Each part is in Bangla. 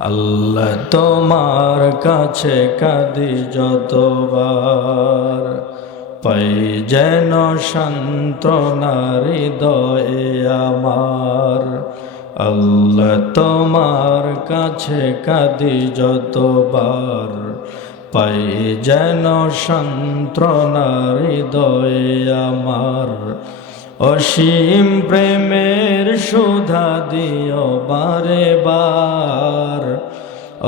আল্লাহ তোমার কাছে কাঁদি যতবার, পাই যেন সান্ত্বনা হৃদয়ে আমার। আল্লাহ তোমার কাছে কাঁদি যতবার, পাই যেন সান্ত্বনা হৃদয়ে আমার। অসীম প্রেমের সুধা দিও বারে বার,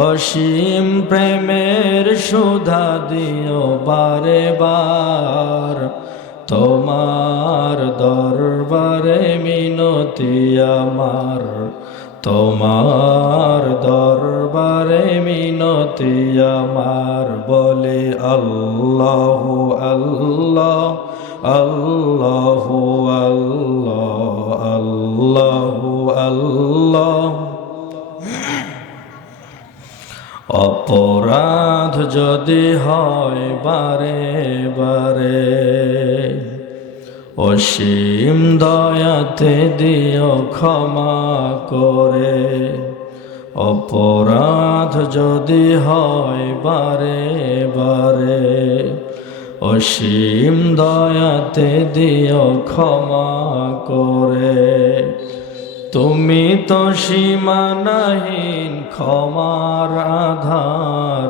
অসীম প্রেমের সুধা দিও বারে বার। তোমার দরবারে মিনতি আমার, তোমার দরবারে মিনতি আমার। বলি আল্লাহু আল্লাহ আল্লাহু আল্লাহ আল্লাহু আল্লাহ। অপরাধ যদি হয় বারে বারে, অসীম দয়াতে দিও ক্ষমা করে। অপরাধ যদি হয় বারে বারে, অসীম দয়াতে দিও ক্ষমা করে। তুমি তো সীমানাহীন ক্ষমার আধার,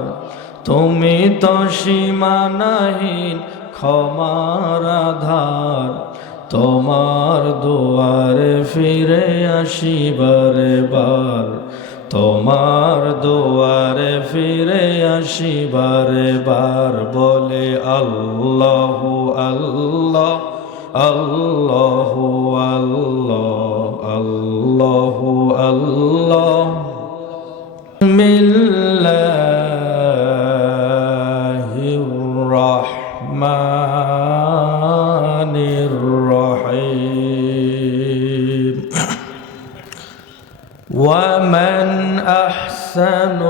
তুমি তো সীমানাহীন ক্ষমার আধার। তোমার দুয়ারে ফিরে আসি বারে বার, তোমার দুয়ারে ফিরে আসি বারে বার। বলে আল্লাহু আল্লাহ আল্লাহু আল্লাহ আল্লাহু আল্লাহ। বিসমিল্লাহির রহমানির রহিম। ومن أحسن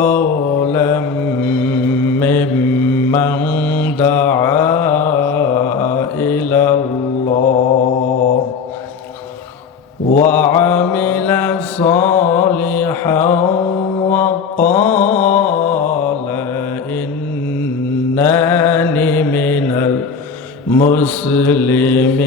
قولا ممن دعا إلى الله وعمل صالحا وقال إنني من المسلمين.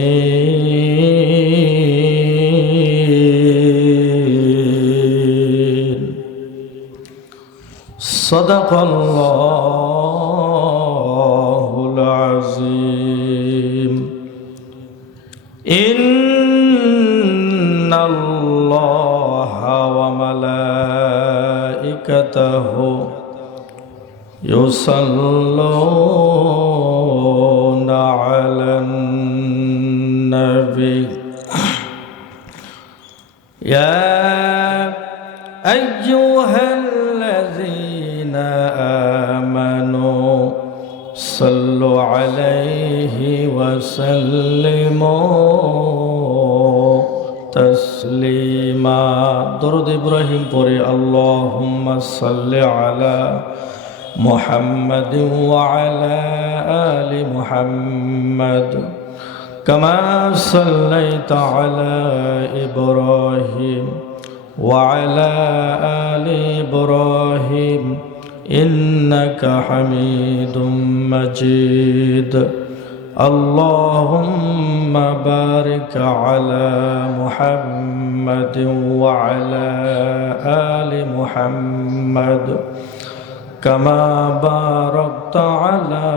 صدق الله العظيم. إن الله وملائكته يصلون على النبي يا أيها الذين آمنوا صلوا عليه وسلموا تسليما. درود إبراهيم পড়ে اللهم صل على محمد وعلى آل محمد كما صليت على إبراهيم وعلى آل إبراهيم إنك حميد مجيد. اللهم بارك على محمد وعلى آل محمد كما باركت على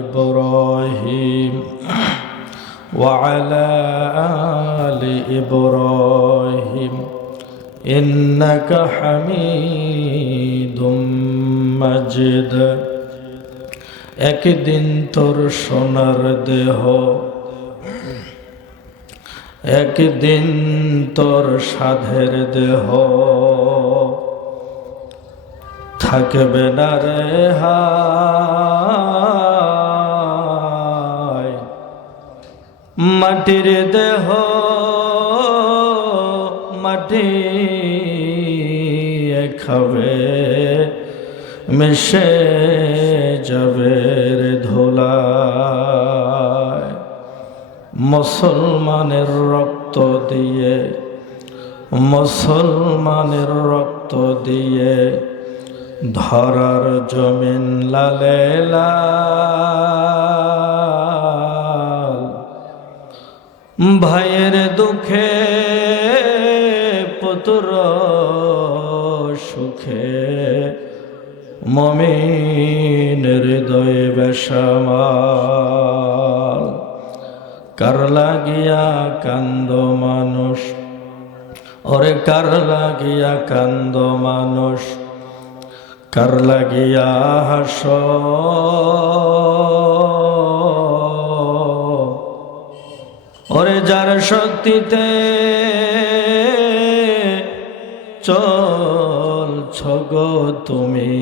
إبراهيم وعلى آل إبراهيم إنك حميد مجيد. একদিন তোর সোনার দেহ, একদিন তোর সাধের দেহ থাকবে না রে হায়। মাটির দেহ মাটি খাবে, মিশে যাবে রে ধুলায়। মুসলমানের রক্ত দিয়ে মুসলমানের রক্ত দিয়ে ধরার জমিন লালে লাল। ভাইয়ের দুঃখে পুত্র সুখে মুমিন হৃদয়ে বেসামাল। কার লাগিয়া কান্দ মানুষ, ওরে কার লাগিয়া কান্দ মানুষ, কার লাগিয়া হাস, ওরে যার শক্তিতে চলছ গো তুমি,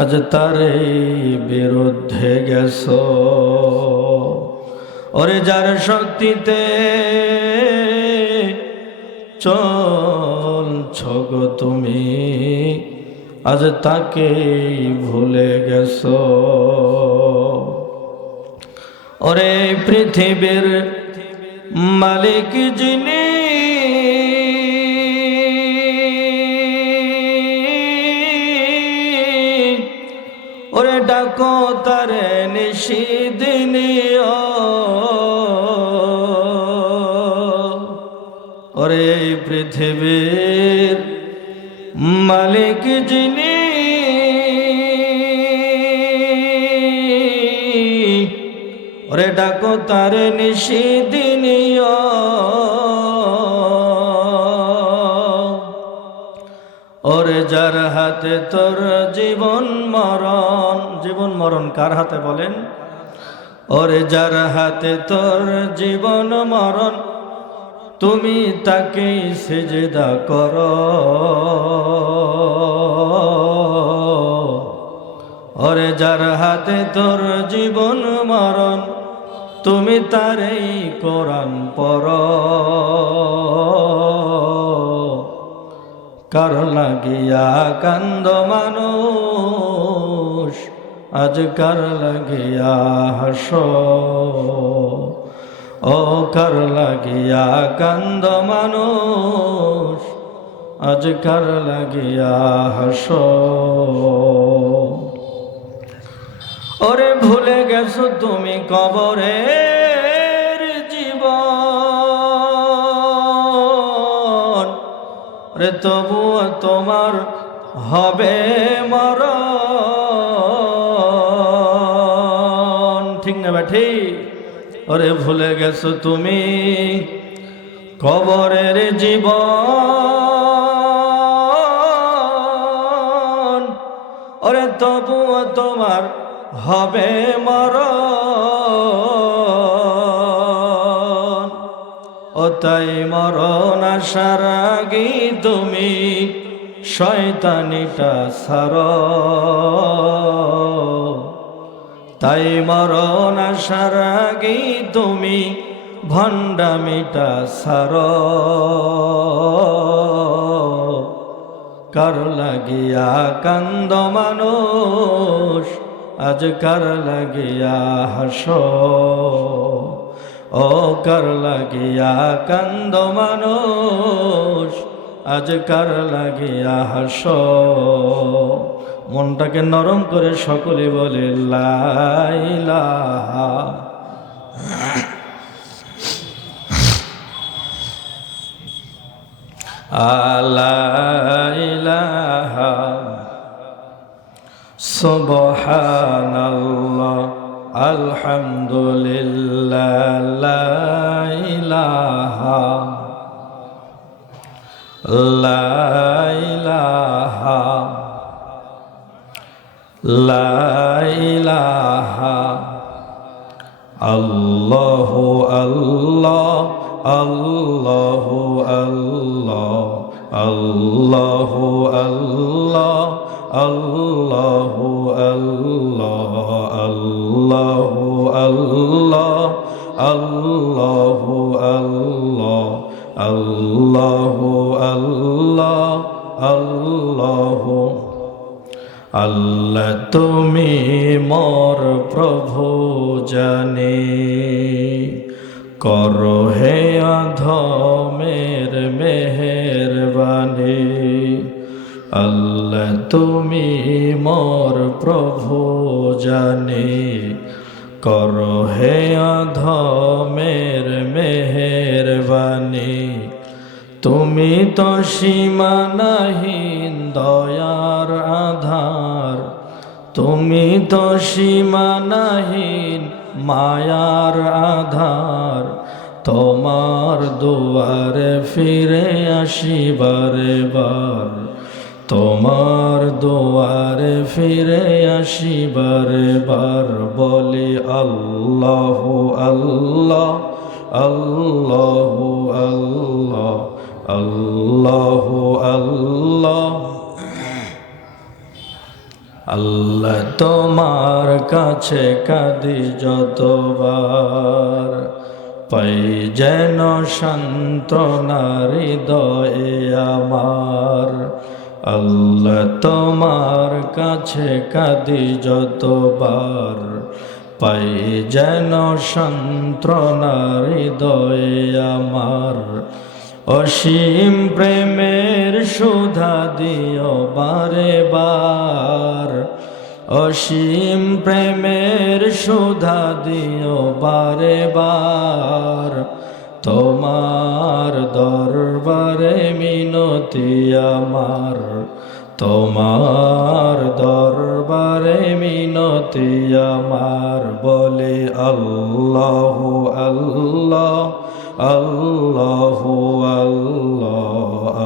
আজ তারে বিরুদ্ধে গেছ। ওরে যার শক্তিতে চলছ গো তুমি, আজ তাকে ভুলে গেছ। ওরে পৃথিবীর মালিক যিনি, ওরে ডাকো তারে নিশিদিনী, ওরে পৃথিবীর মালিক যিনি, ওরে ডাকো তারে নিশিদিনী। ওরে যার হাতে তোর জীবন মরণ, জীবন মরণ কার হাতে বলেন? ওরে যার হাতে তোর জীবন মরণ, তুমি তাকে সিজদা করো। ওরে যার হাতে তোর জীবন মরণ, তুমি তারেই কোরআন পড়ো। কার লাগিয়া কান্দ মানুষ, আজ কার লাগিয়া হাস, ও কার লাগিয়া কান্দ মানুষ, আজ কার লাগিয়া হাস। ওরে ভুলে গেছো তুমি কবরের জীবন, রে তবুও তোমার হবে মরণ। ঠিক না ব্যাঠি? ওরে ভুলে গেছো তুমি কবরের জীবন, ওরে তবুও তোমার হবে মরণ। ও তাই মরণ আসার আগে তুমি শয়তানিটা ছাড়ো। তাই মরণ আসার আগে তুমি ভণ্ডামিটা ছাড়ো। কার লাগিয়া কান্দ মানুষ, আজ কার লাগিয়া হাস, ও কার লাগিয়া কান্দ মানুষ, আজ কার লাগিয়া হাস। মনটাকে নরম করে সকলে বলে লা ইলাহা। লা ইলাহা সুবহানাল্লাহ আলহামদুলিল্লাহ, লা ইলাহা, লা ইলাহা, লা ইলাহা, আল্লাহু আল্লাহ, আল্লাহু আল্লাহ, আল্লাহু আল্লাহ, আল্লাহু আল্লাহ, আল্লাহু আল্লাহ, আল্লাহু আল্লাহ, আল্লাহু আল্লাহ, আল্লাহু আল্লাহ। তুমি মোর প্রভু জানি, করো হে অধমের মেহেরবানি। আল্লাহ তুমি মোর প্রভু জানি, করো হে অধমের মেহেরবানি। তুমি তো সীমানাহীন দয়ার আধার, তুমি তো সীমানাহীন মায়ার আধার। তোমার দুয়ারে ফিরে আসি বারে বার, তোমার দুয়ারে ফিরে আসি বারে বার। বলি আল্লাহ আল্লাহ আল্লাহ আল্লাহ আল্লাহ আল্লাহ। আল্লাহ তোমার কাছে কাঁদি যতবার, পাই যেন সান্ত্বনা হৃদয়ে আমার। আল্লাহ তোমার কাছে কাঁদি যতবার, পাই যেন সান্ত্বনা হৃদয়ে আমার। অসীম প্রেমের সুধা দিও বারে বার, অসীম প্রেমের সুধা দিও বারে বার। তোমার দরবারে মিনতি আমার, তোমার দরবারে মিনতি আমার। বলি আল্লাহ আল্লাহ আল্লাহ আল্লাহ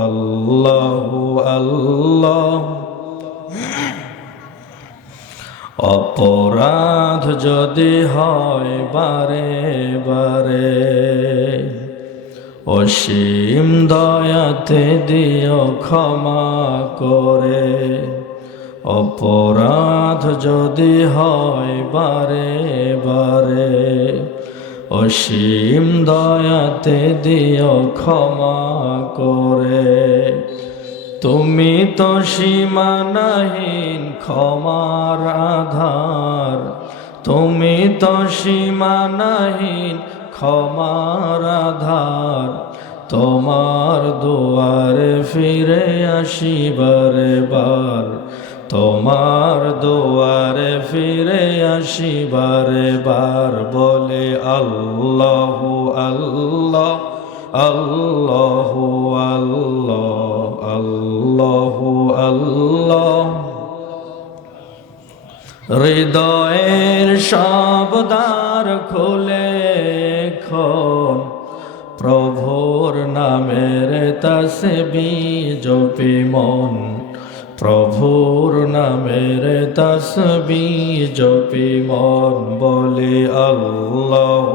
আল্লাহ আল্লাহ। অপরাধ যদি হয় বারে বারে, অসীম দয়াতে দিও ক্ষমা করে। অপরাধ যদি হয় বারে বারে, অসীম দয়াতে দিও ক্ষমা করে। তুমি তো সীমানাহীন ক্ষমার আধার, তুমি তো সীমানাহীন ক্ষমার আধার। তোমার দুয়ারে ফিরে আসি বারে বার, তোমার দুয়ারে ফিরে আসি বারে বার। বলে আল্লাহ আল্লাহ আল্লাহ আল্লাহ আল্লাহ আল্লাহ। হৃদয়ের সব দ্বার খুলে খন, প্রভুর নামের তাসবিহ জপি মন। প্রভুর নামের তাসবিহ জপি মন। বলি আল্লাহ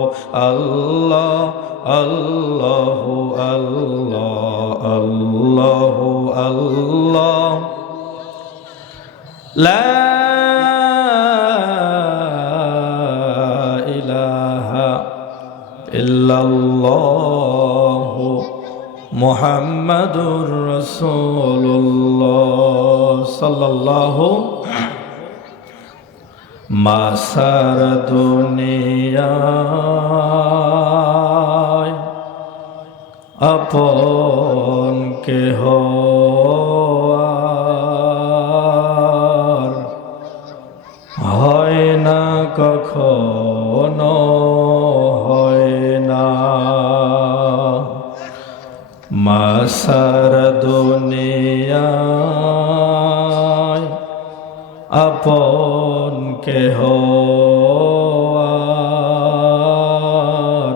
আল্লাহ আল্লাহ আল্লাহ আল্লাহ আল্লাহ। লা ইলাহা ইল্লাল্লাহ মুহাম্মাদুর রাসূলুল্লাহ সাল্লাল্লাহু। মাসার দুনিয়ায় আপন কেহ আর হয় না কখনো, হয় না। মাসার দুনিয়ায় আপন কেহ আর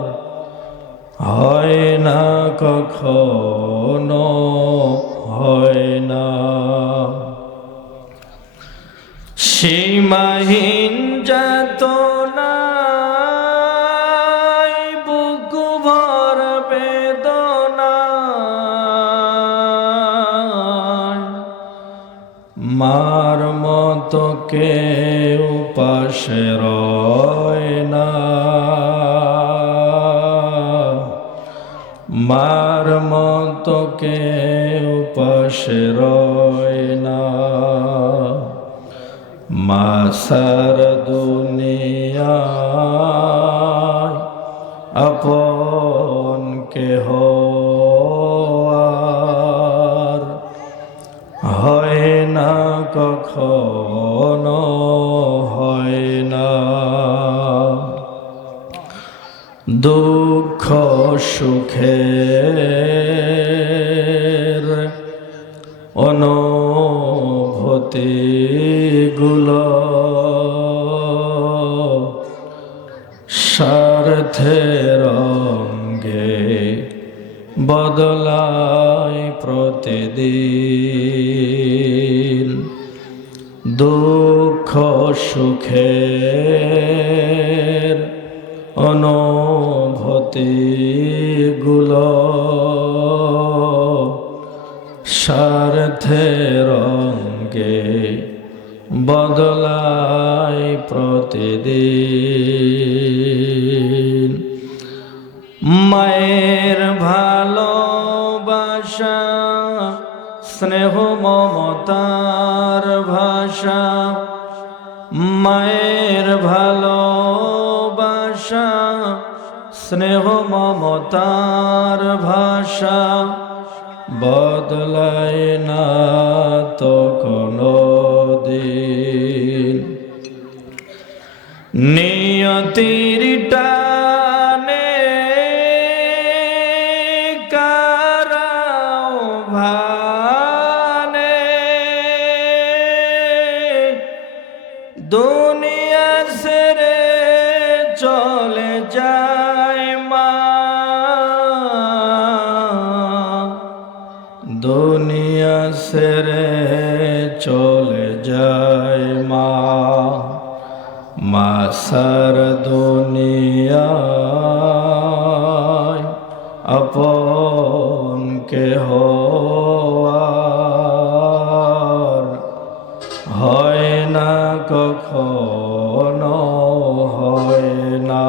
হয় না কখনো, হয় না। সীমাহীন যাতনায় বুক ভর বেদনায়, মার মতো কেউ পাশে রয় না। মার মতো কেউ পাশে রয় না। মাসার দুনিয়ায় আপন কেহ আর হয় না কখনো হয় না। দুঃখ সুখের অনুভূতিগুলো স্বার্থের রঙে বদলায় প্রতিদিন। দুঃখ সুখের অনুভূতিগুলো স্বার্থের রঙে বদলায় প্রতিদিন। মায়ের ভালোবাসা স্নেহ মমতার ভাষা, মায়ের ভালোবাসা স্নেহ মমতার ভাষা বদলায় না তো কোনো দিন। নিয়তির টানে কারাও ভানে দুনিয়া ছেড়ে চলে যায় মা, দুনিয়া ছেড়ে চলে যায় মা। মা সার দুনিয়ায় আপন কেহ আর হয় না কখনো হয় না।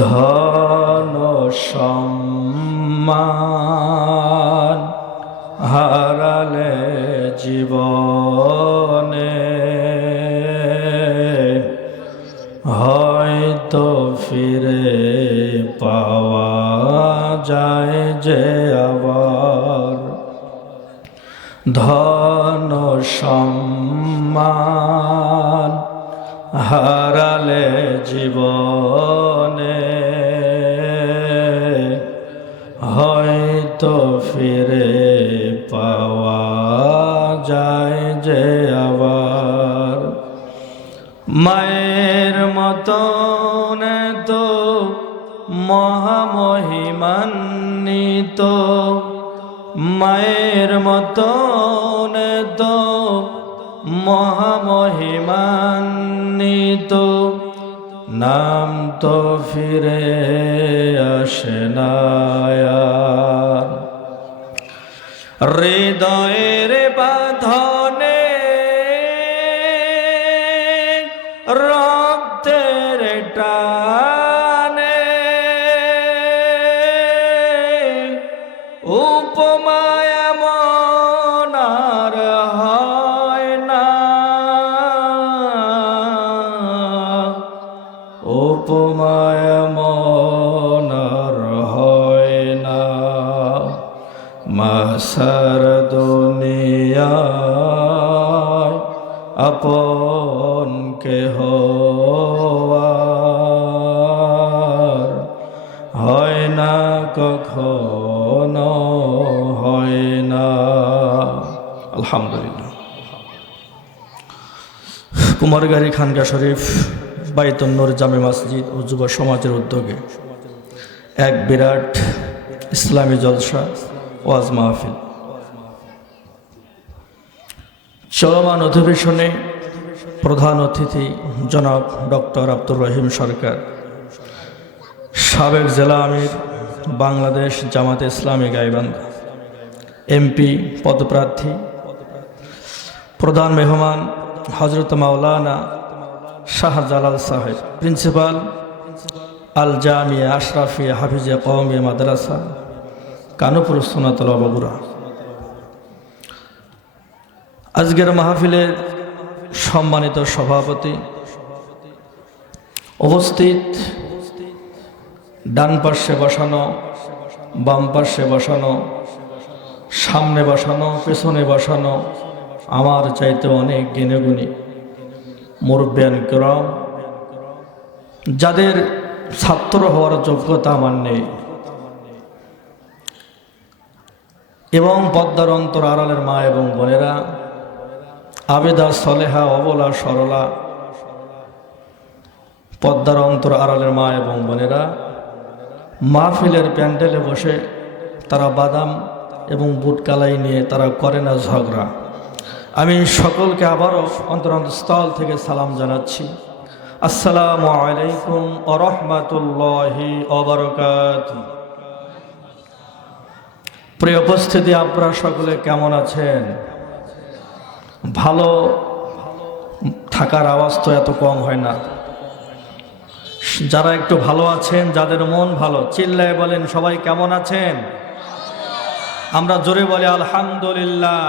ধন সম্মান হারালে জীবনে হয়তো ফিরে পাওয়া যায় যে আবার। ধন সম্মান হারালে জীবনে হয়তো ফিরে পাওয়া যায় যে আবার। মায়ের মতন তো মহামহিমান্বিত, মায়ের মতন তো মহামহিমান্বিত নাম তো ফিরে আসে না আর। হৃদয়ের বাঁধনে রক্তের টানে উপমায় মনার হয় না, উপমায় মনার হয় না। মা সার দুনিয়ায় আপন কেহ আর হয় না কখনো হয় না। আলহামদুলিল্লাহ। কুমারগাড়ি খানকা শরীফ বাইতুন নূর জামে মসজিদ ও যুব সমাজের উদ্যোগে এক বিরাট ইসলামী জলসা ওয়াজ মাহফিল চলমান অধিবেশনে প্রধান অতিথি জনাব ডক্টর আব্দুর রহিম সরকার, সাবেক জেলা আমির, বাংলাদেশ জামাতে ইসলামী গাইবান্ধা, এমপি পদপ্রার্থী। প্রধান মেহমান হজরত মাওলানা শাহজালাল সাহেব, প্রিন্সিপাল আল জামিয়া আশরাফিয়া হাফিজিয়া কওমিয়া মাদ্রাসা কানুপুর সোনাতলা বগুড়া। আজকের মাহফিলের সম্মানিত সভাপতি, উপস্থিত ডান পাশে বসানো, বাম পাশে বসানো, সামনে বসানো, পেছনে বসানো, আমার চাইতে অনেক জ্ঞানী গুণী মুরব্বিয়ান কিরাম, যাদের ছাত্র হওয়ার যোগ্যতা আমার নেই, এবং পদ্মার অন্তর আড়ালের মা এবং বোনেরা, আবেদা সলেহা অবলা সরলা, পদ্মার অন্তর আড়ালের মা এবং বোনেরা, মাহফিলের প্যান্ডেলে বসে তারা বাদাম এবং বুট কালাই নিয়ে তারা করে না ঝগড়া। আমি সকলকে আবারও অন্তরস্থল থেকে সালাম জানাচ্ছি। আসসালামু আলাইকুম ওয়া রাহমাতুল্লাহি ওয়া বারাকাতুহু। প্রিয় উপস্থিতি, আপনারা সকলে কেমন আছেন? ভালো থাকার আওয়াজ তো এত কম হয় না। যারা একটু ভালো আছেন, যাদের মন ভালো, চিল্লায় বলেন সবাই কেমন আছেন? আমরা জোরে বলি আলহামদুলিল্লাহ।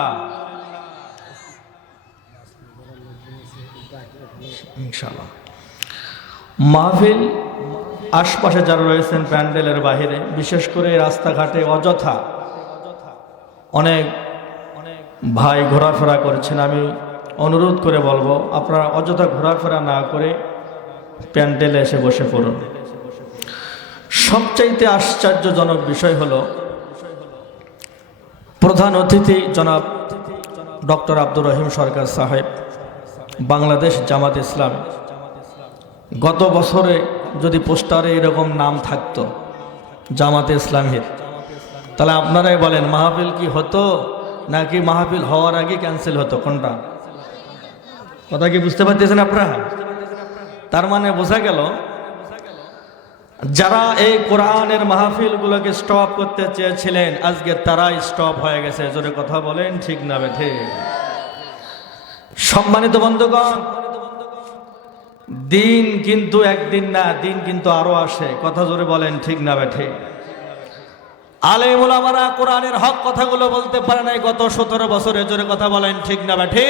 ইনশাআল্লাহ মাহফিল আশপাশে যারা রয়েছেন প্যান্ডেলের বাহিরে, বিশেষ করে রাস্তাঘাটে অযথা অনেক ভাই ঘোরাফেরা করছেন, আমি অনুরোধ করে বলবো আপনারা অযথা ঘোরাফেরা না করে প্যান্ডেলে এসে বসে পড়ুন। সবচাইতে আশ্চর্যজনক বিষয় হলো প্রধান অতিথি জনাব ডক্টর আব্দুর রহিম সরকার সাহেব, বাংলাদেশ জামাত ইসলামী। গত বছরে যদি পোস্টারে এরকম নাম থাকতো জামাতে ইসলামীর, তাহলে আপনারাই বলেন মাহফিল কি হতো নাকি মাহফিল হওয়ার আগে ক্যান্সেল হতো? কোনটা? কথা কি বুঝতে পারতেছেন আপনারা? তার মানে বোঝা গেল যারা এই কোরআনের মাহফিলগুলোকে স্টপ করতে চেয়েছিলেন আজকে তারাই স্টপ হয়ে গেছে। জোরে কথা বলেন, ঠিক না বেঠে? সম্মানিত বন্ধুগণ, দিন কিন্তু একদিন না, দিন কিন্তু আরো আসে। কথা জোরে বলেন, ঠিক না বেঠে? আলেম ওলামারা কোরআনের হক কথাগুলো বলতে পারে নাই গত 17 বছরে। জোরে কথা বলেন, ঠিক না বেঠে?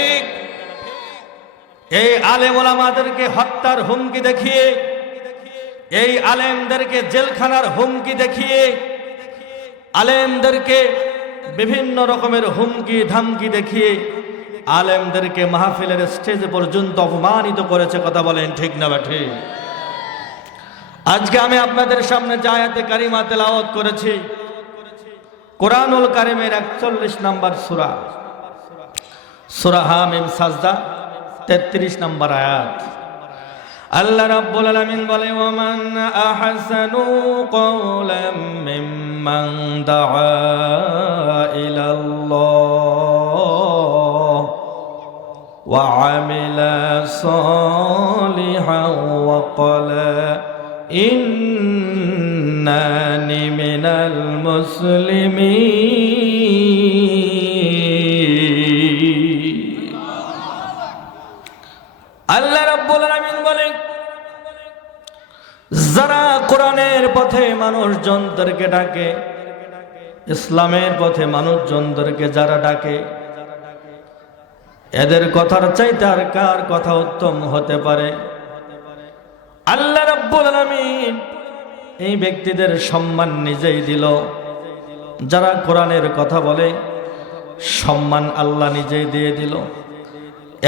এই আলেম ওলামাদেরকে হত্যার হুমকি দেখিয়ে, এই আলেমদেরকে জেলখানার হুমকি দেখিয়ে, আলেমদেরকে বিভিন্ন রকমের হুমকি ধামকি দেখিয়ে আলেমদেরকে মাহফিলের স্টেজ পর্যন্ত অপমানিত করেছে। কথা বলেন, ঠিক না বেঠে? আজকে আমি আপনাদের সামনে যে আয়াতে কারিমা তেলাওয়াত করেছি, কোরআনুল কারিমের 41 নম্বর সূরা, সূরা হামিম সাজদা 33 নম্বর আয়াত। আল্লাহ রাব্বুল আলামিন বলে, ওয়ামান আহসানু কওলাম মিম্মান দাআ ইলাল্লাহ ওয়া আমিলা সালিহান ওয়া ক্বালা ইন্নানি মিনাল মুসলিমিন। আল্লাহ রাব্বুল আলামিন বলেন, যারা কোরআনের পথে মানুষজনদেরকে ডাকে, ইসলামের পথে মানুষজনদেরকে যারা ডাকে, এদের কথার চাইতে আর কার কথা উত্তম হতে পারে? আল্লাহ রাব্বুল আলামিন এই ব্যক্তিদের সম্মান নিজেই দিল। যারা কোরআনের কথা বলে সম্মান আল্লাহ নিজেই দিয়ে দিল।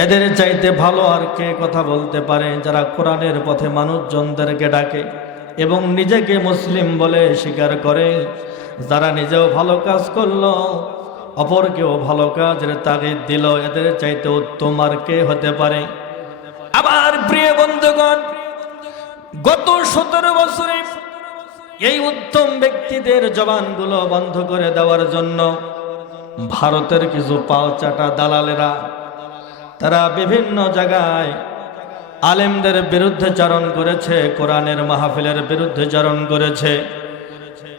এদের চাইতে ভালো আর কে কথা বলতে পারে? যারা কোরআনের পথে মানুষজনদেরকে ডাকে এবং নিজেকে মুসলিম বলে স্বীকার করে, যারা নিজেও ভালো কাজ করলো, অপরকেও ভালো কাজের তাগিদ দিল, এদের চাইতে উত্তম আর কে হতে পারে? আমার প্রিয় বন্ধুগণ, গত 17 বছরে এই উত্তম ব্যক্তিদের জবানগুলো বন্ধ করে দেওয়ার জন্য ভারতের কিছু পাওচাটা দালালেরা তারা বিভিন্ন জায়গায় আলেমদের বিরুদ্ধে চারণ করেছে, কোরআনের মাহফিলের বিরুদ্ধে চারণ করেছে।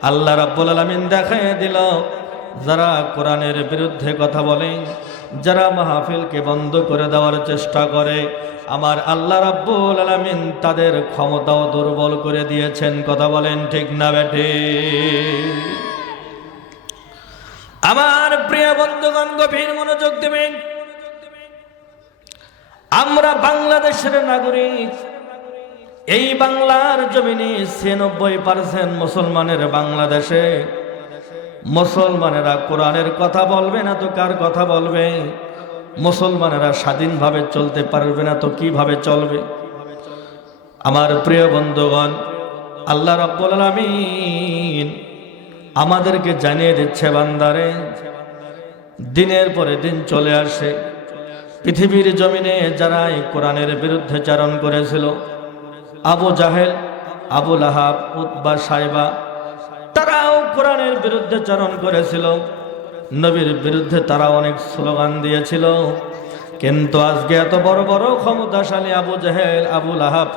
আল্লাহ রাব্বুল আলামিন দেখায় দিল, যারা কোরআনের বিরুদ্ধে কথা বলে, যারা মাহফিলকে বন্ধ করে দেওয়ার চেষ্টা করে, আমার আল্লাহ রাব্বুল আলামিন তাদের ক্ষমতাও দুর্বল করে দিয়েছেন। কথা বলেন, ঠিক না বেঠে? আমার প্রিয় বন্ধুগণ, গভীর মনোযোগ দেবেন। আমরা বাংলাদেশের নাগরিক, এই বাংলার জমিনে 96% মুসলমানের বাংলাদেশে মুসলমানেরা কোরআনের কথা বলবে না তো কার কথা বলবে? মুসলমানেরা স্বাধীনভাবে চলতে পারবে না তো কিভাবে চলবে? আমার প্রিয় বন্ধুগণ, আল্লাহ রাব্বুল আলামিন আমাদেরকে জানিয়ে দিচ্ছে, বান্দারে, দিনের পরে দিন চলে আসে, পৃথিবীর জমিনে যারা এই কোরআনের বিরুদ্ধে চারণ করেছিল, আবু জাহেল, আবু লাহাব, উতবা, সাইবা, তারাও কোরআনের বিরুদ্ধে চারণ করেছিল। নবীর বিরুদ্ধে তারা অনেক স্লোগান দিয়েছিল। কিন্তু আজকে এত বড় বড় ক্ষমতাশালী আবু জাহেল, আবু লাহাব,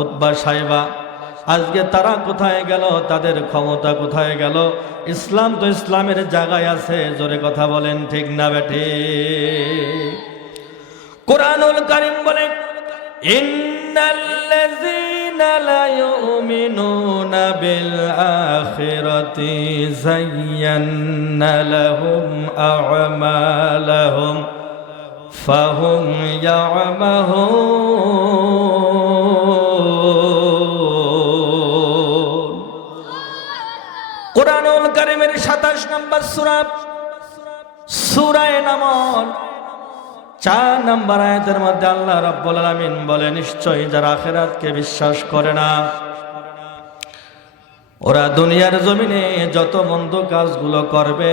উতবা, সাইবা, আজকে তারা কোথায় গেল? তাদের ক্ষমতা কোথায় গেল? ইসলাম তো ইসলামের জায়গায় আছে। জোরে কথা বলেন, ঠিক না বেঠে? কুরআনুল কারীম বলে, ইন্নাল্লাযীনা লা ইউমিনুনা বিল আখিরাতি যায়্যান্না লাহুম আ'মালাহুম ফাহুম ইয়া'মাহুন। কুরআনুল কারীমের 27 নম্বর সূরা, সূরা নামল 4 নম্বর আয়াতের মধ্যে আল্লাহ রাব্বুল আলামিন বলে, নিশ্চয়ই যারা আখিরাতকে বিশ্বাস করে না, ওরা দুনিয়ার জমিনে যত মন্দ কাজগুলো করবে,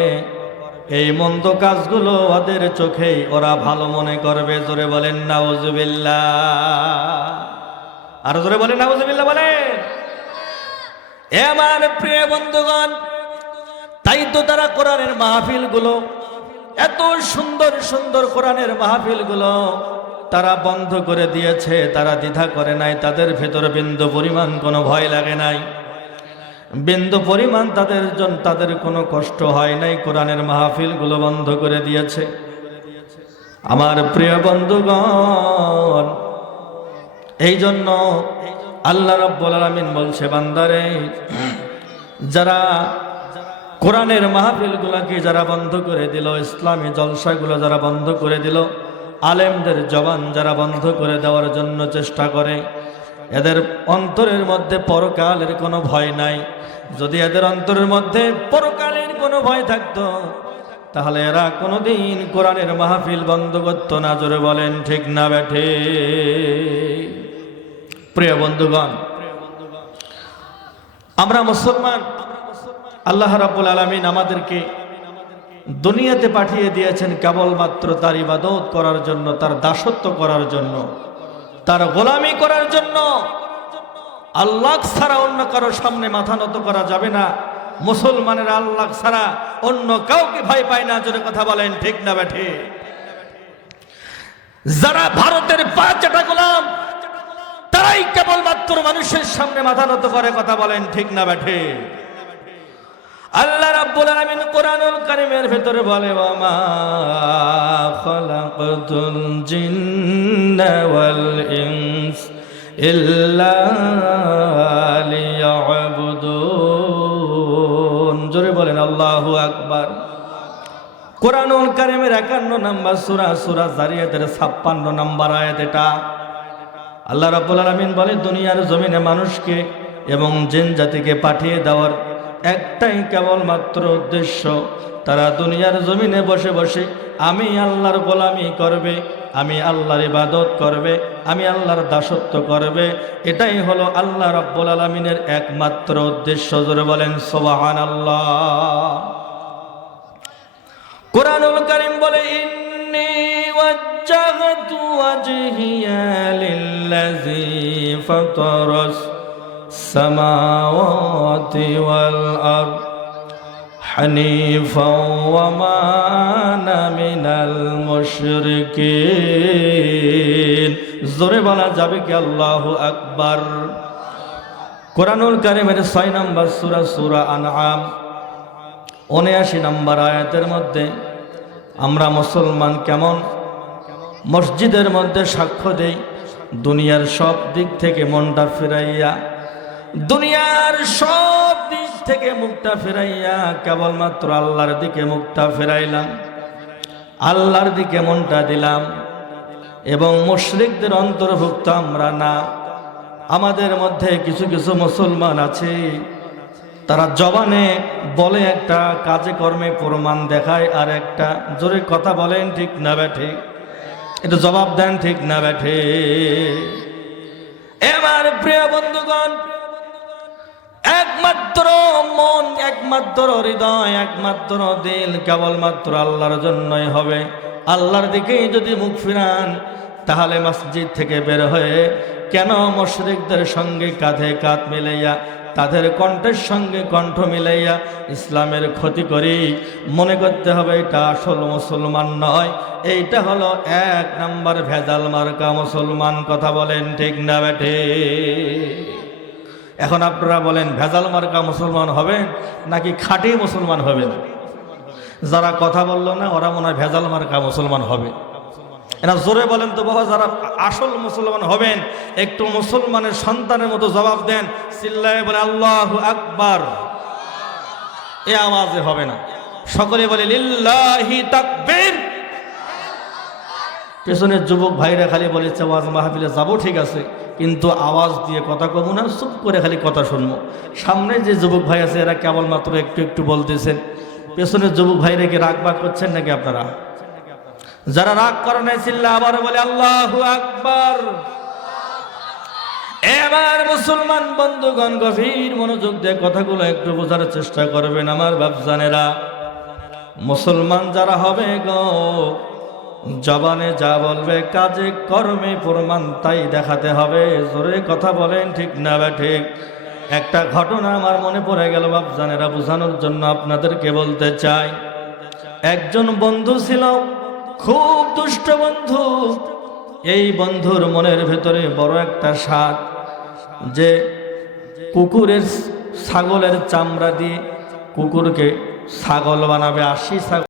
এই মন্দ কাজগুলো ওদের চোখেই ওরা ভালো মনে করবে। জোরে বলেন নাউজুবিল্লাহ। আর জোরে বলেন নাউজুবিল্লাহ বলেন। আমার প্রিয় বন্ধুগণ, তাই তো তারা কোরআনের মাহফিলগুলো, এত সুন্দর সুন্দর কোরআনের মাহফিলগুলো তারা বন্ধ করে দিয়েছে। তারা দ্বিধা করে নাই, তাদের ভেতর বিন্দু পরিমাণ কোনো ভয় লাগে নাই, বিন্দু পরিমাণ তাদের কোনো কষ্ট হয় নাই। কোরআনের মাহফিলগুলো বন্ধ করে দিয়েছে। আমার প্রিয় বন্ধুগণ, এই জন্য আল্লাহ রাব্বুল আলামিন বলছে, বান্দারে, যারা কোরআনের মাহফিলগুলোকে যারা বন্ধ করে দিল, ইসলামী জলসাগুলো যারা বন্ধ করে দিল, আলেমদের জবান যারা বন্ধ করে দেওয়ার জন্য চেষ্টা করে, এদের অন্তরের মধ্যে পরকালের কোনো ভয় নাই। যদি এদের অন্তরের মধ্যে পরকালের কোনো ভয় থাকতো, তাহলে এরা কোনোদিন কোরআনের মাহফিল বন্ধ করত না। জোরে বলেন, ঠিক না বেঠে? প্রিয় বন্ধুগণ, আমরা মুসলমান, আল্লাহ রাব্বুল আলামিন আমাদেরকে দুনিয়াতে পাঠিয়ে দিয়েছেন কেবলমাত্র তার ইবাদত করার জন্য, তার দাসত্ব করার জন্য, তার গোলামি করার জন্য। আল্লাহ ছাড়া অন্য কারো সামনে মাথা নত করা যাবে না। মুসলমানের আল্লাহ ছাড়া অন্য কাউকে ভয় পায় না। জোরে কথা বলেন, ঠিক না বেঠে? যারা ভারতের পাঁচটা গোলাম, তারাই কেবলমাত্র মানুষের সামনে মাথা নত করে। কথা বলেন, ঠিক না বেঠে? আল্লাহ রাব্বুল আলামিন কোরআনুল কারীমের ভিতরে বলে, ওয়া মা খালাকতুল জিন্না ওয়াল ইনস ইল্লা লিয়াবুদুন। জোরে বলেন আল্লাহু আকবার। কোরআনুল কারীমের 51 নম্বর সূরা, সূরা যারিয়াতের 56 নম্বর আয়াত। এটা আল্লাহ রাব্বুল আলামিন বলে, দুনিয়ার জমিনে মানুষকে এবং জিন জাতিকে পাঠিয়ে দেওয়ার একটাই কেবলমাত্র উদ্দেশ্য, তারা দুনিয়ার জমিনে বসে বসে আমি আল্লাহর গোলামি করবে, আমি আল্লাহর ইবাদত করবে, আমি আল্লাহর দাসত্ব করবে। এটাই হলো আল্লাহ রাব্বুল আলামিনের একমাত্র উদ্দেশ্য। জোরে বলেন সুবহানাল্লাহ। কোরআনুল কারীম বলে, ইন্নী ওয়াজ্জাহতু ওয়াজহিয়া লিল্লাযী ফাতারাস সামাওয়াতি ওয়াল আরদ হানিফা ওয়া মা আনা মিনাল মুশরিকিন। জোরে বলা যাবে কি আল্লাহু আকবার? কোরআনুল কারীমের 6 নম্বর সূরা, সূরা আনআম 79 নম্বর আয়াতের মধ্যে আমরা মুসলমান কেমন মসজিদের মধ্যে সাক্ষ্য দেই, দুনিয়ার সব দিক থেকে মনটা ফিরাইয়া, দুনিয়ার সব দিক থেকে মুখটা ফিরাইয়া কেবলমাত্র আল্লাহর দিকে মুখটা ফিরাইলাম, আল্লাহর দিকে মনটা দিলাম। এবং মুশরিকদের অন্তর্ভুক্ত আমরা না, আমাদের মধ্যে কিছু কিছু মুসলমান আছে, তারা জবানে বলে একটা, কাজে কর্মে প্রমাণ দেখায় আর একটা। জোরে কথা বলেন ঠিক না ব্যাঠে? এটা জবাব দেন ঠিক না ব্যাঠে? এবার প্রিয় বন্ধুগণ, একমাত্র মন, একমাত্র হৃদয়, একমাত্র দিল কেবলমাত্র আল্লাহর জন্যই হবে। আল্লাহর দিকেই যদি মুখ ফিরান, তাহলে মসজিদ থেকে বের হয়ে কেন মুশরিকদের সঙ্গে কাঁধে কাঁধ মিলাইয়া, তাদের কণ্ঠের সঙ্গে কণ্ঠ মিলাইয়া ইসলামের ক্ষতি করি? মনে করতে হবে এটা আসল মুসলমান নয়, এইটা হলো এক নাম্বার ভেজাল মার্কা মুসলমান। কথা বলেন ঠিক না বেঠে? এখন আপনারা বলেন, ভেজাল মার্কা মুসলমান হবেন নাকি খাঁটি মুসলমান হবেন? যারা কথা বললো না ওরা মনে হয় ভেজাল মার্কা মুসলমান হবে। এরা জোরে বলেন তো বাবা, যারা আসল মুসলমান হবেন একটু মুসলমানের সন্তানের মতো জবাব দেন, চিল্লায়ে বলে আল্লাহু আকবার। এ আওয়াজে হবে না, সকলে বলে লিল্লাহি তাকবীর। পেছনের যুবক ভাইরা খালি বলেছে ওয়াজ মাহফিলে যাবো, ঠিক আছে, কিন্তু আওয়াজ দিয়ে কথা কমু না, চুপ করে খালি কথা শুনবো। সামনে যে যুবক ভাই আছে এরা কেবলমাত্র একটু একটু বলতেছেন। পেছনের যুবক ভাইরা কি রাগ বাগ করছেন নাকি আপনারা? যারা রাগ করে নাই চিল্লা আবার বলে আল্লাহু আকবার। এবার মুসলমান বন্ধুগণ গভীর মনোযোগ দিয়ে কথাগুলো একটু বোঝার চেষ্টা করবেন আমার বাপজানেরা। মুসলমান যারা হবে গো, জবানে যা বলবে কাজে কর্মে প্রমাণ তাই দেখাতে হবে। জোরে কথা বলেন ঠিক না ঠিক? একটা ঘটনা আমার মনে পড়ে গেল বাপজানেরা, বোঝানোর জন্য আপনাদেরকে বলতে চাই। একজন বন্ধু ছিল, খুব দুষ্ট বন্ধু। এই বন্ধুর মনের ভেতরে বড় একটা স্বাদ, যে কুকুরের ছাগলের চামড়া দিয়ে কুকুরকে ছাগল বানাবে। 80 ছাগল